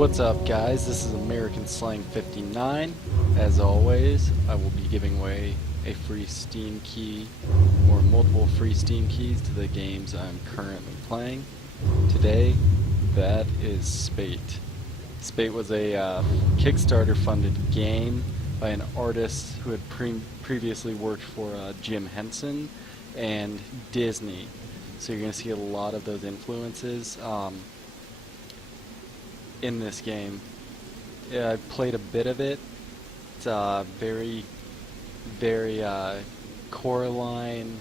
What's up, guys? This is American Slang 59. As always, I will be giving away a free Steam key or multiple free Steam keys to the games I'm currently playing. Today, that is Spate. Spate was a Kickstarter funded game by an artist who had previously worked for Jim Henson and Disney. So you're going to see a lot of those influences in this game. Yeah, I've played a bit of it. It's very Coraline,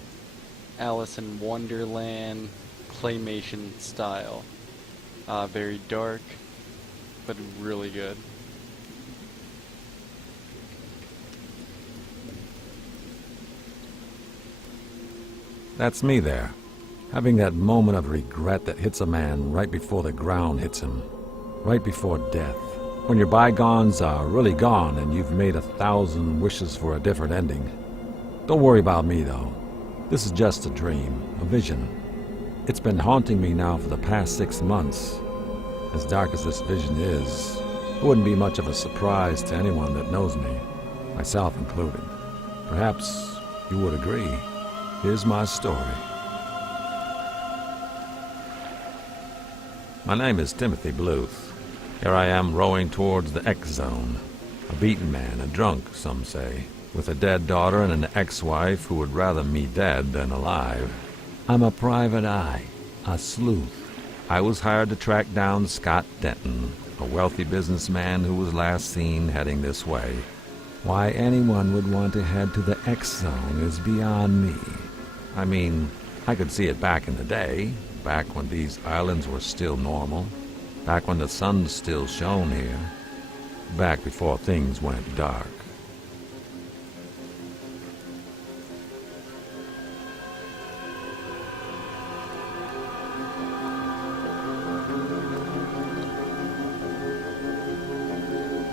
Alice in Wonderland, claymation style. Very dark, but really good. That's me there, having that moment of regret that hits a man right before the ground hits him, right before death. When your bygones are really gone and you've made 1,000 wishes for a different ending. Don't worry about me, though. This is just a dream, a vision. It's been haunting me now for the past 6 months. As dark as this vision is, it wouldn't be much of a surprise to anyone that knows me, myself included. Perhaps you would agree. Here's my story. My name is Timothy Bluth. Here I am rowing towards the X-Zone. A beaten man, a drunk, some say, with a dead daughter and an ex-wife who would rather me dead than alive. I'm a private eye, a sleuth. I was hired to track down Scott Denton, a wealthy businessman who was last seen heading this way. Why anyone would want to head to the X-Zone is beyond me. I mean, I could see it back in the day, back when these islands were still normal, back when the sun still shone here, back before things went dark.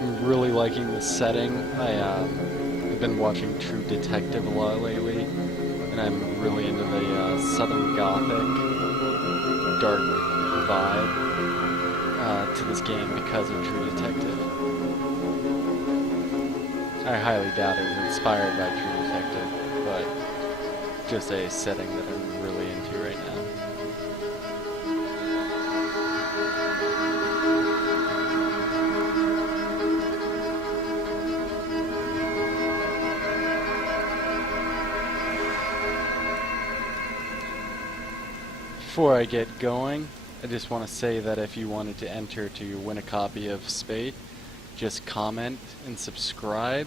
I'm really liking the setting. I've been watching True Detective a lot lately, and I'm really into the Southern Gothic dark vibe to this game because of True Detective. I highly doubt it was inspired by True Detective, but just a setting that I'm really into right now. Before I get going, I just want to say that if you wanted to enter to win a copy of Spate, just comment and subscribe.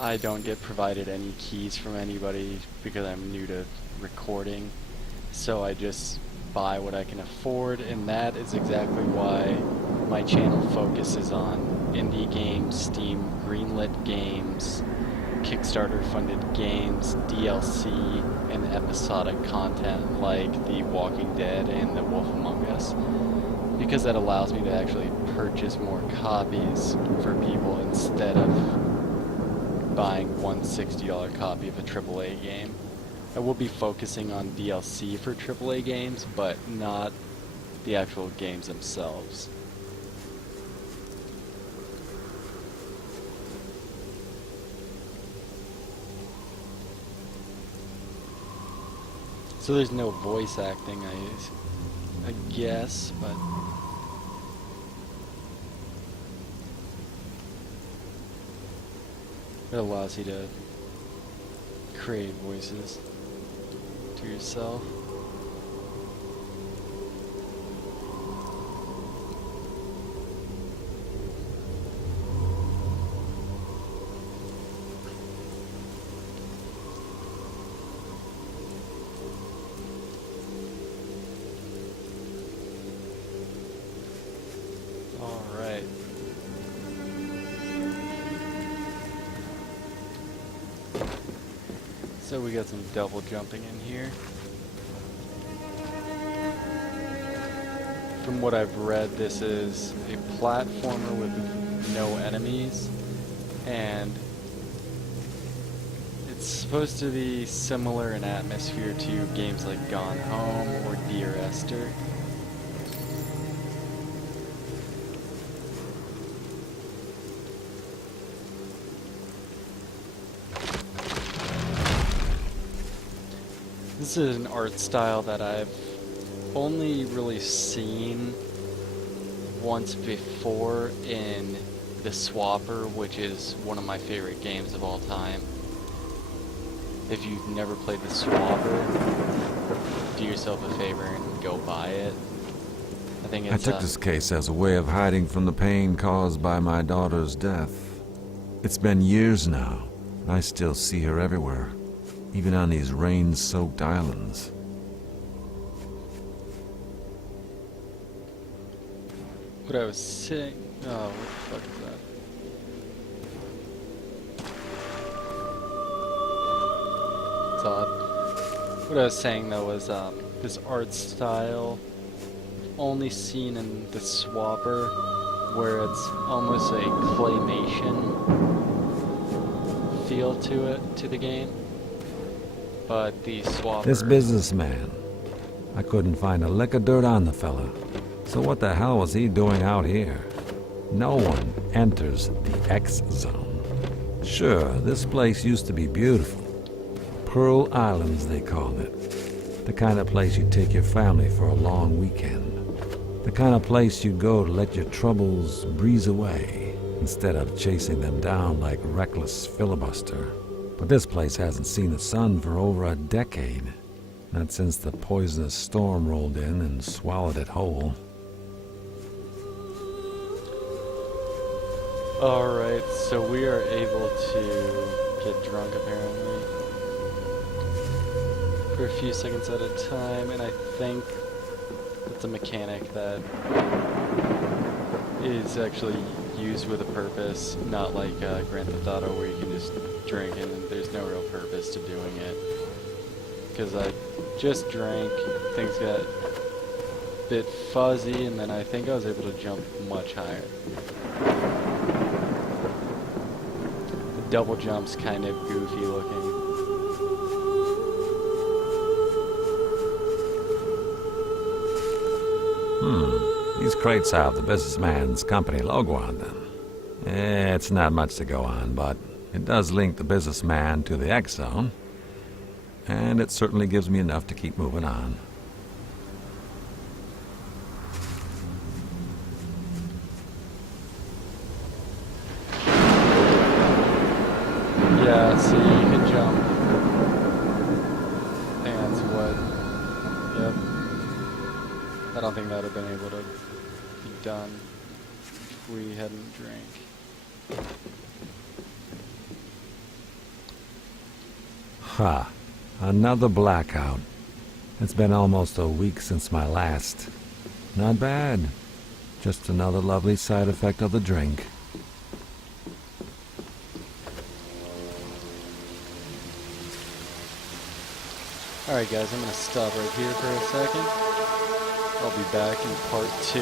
I don't get provided any keys from anybody because I'm new to recording, so I just buy what I can afford, and that is exactly why my channel focuses on indie games, Steam greenlit games, Kickstarter funded games, DLC, and episodic content like The Walking Dead and The Wolf Among Us, because that allows me to actually purchase more copies for people instead of buying one $60 copy of a AAA game. I will be focusing on DLC for AAA games, but not the actual games themselves. So there's no voice acting, I guess, but it allows you to create voices to yourself. Alright. So we got some double jumping in here. From what I've read, this is a platformer with no enemies, and it's supposed to be similar in atmosphere to games like Gone Home or Dear Esther. This is an art style that I've only really seen once before in the Swapper, which is one of my favorite games of all time. If you've never played the Swapper, do yourself a favor and go buy it. I think it's I took this case as a way of hiding from the pain caused by my daughter's death. It's been years now, and I still see her everywhere, even on these rain-soaked islands. what I was saying. Oh, what the fuck is that? It's odd. What I was saying though was this art style only seen in the Swapper, where it's almost a claymation feel to it, to the game. But the Swapper... This businessman, I couldn't find a lick of dirt on the fella. So what the hell was he doing out here? No one enters the X Zone. Sure, this place used to be beautiful. Pearl Islands, they called it. The kind of place you'd take your family for a long weekend. The kind of place you'd go to let your troubles breeze away, instead of chasing them down like reckless filibuster. But this place hasn't seen the sun for over a decade. Not since the poisonous storm rolled in and swallowed it whole. Alright, so we are able to get drunk apparently for a few seconds at a time, and I think it's a mechanic that is actually used with a purpose, not like Grand Theft Auto where you can just drink and there's no real purpose to doing it. Because I just drank, things got a bit fuzzy, and then I think I was able to jump much higher. The double jump's kind of goofy looking. These crates have the businessman's company logo on them. It's not much to go on, but it does link the businessman to the X Zone, and it certainly gives me enough to keep moving on. Yeah, see, you can jump. I think that's what... Yep. I don't think that would have been able to be done if we hadn't drank. Ha! Another blackout. It's been almost a week since my last. Not bad. Just another lovely side effect of the drink. Alright guys, I'm going to stop right here for a second. I'll be back in part 2.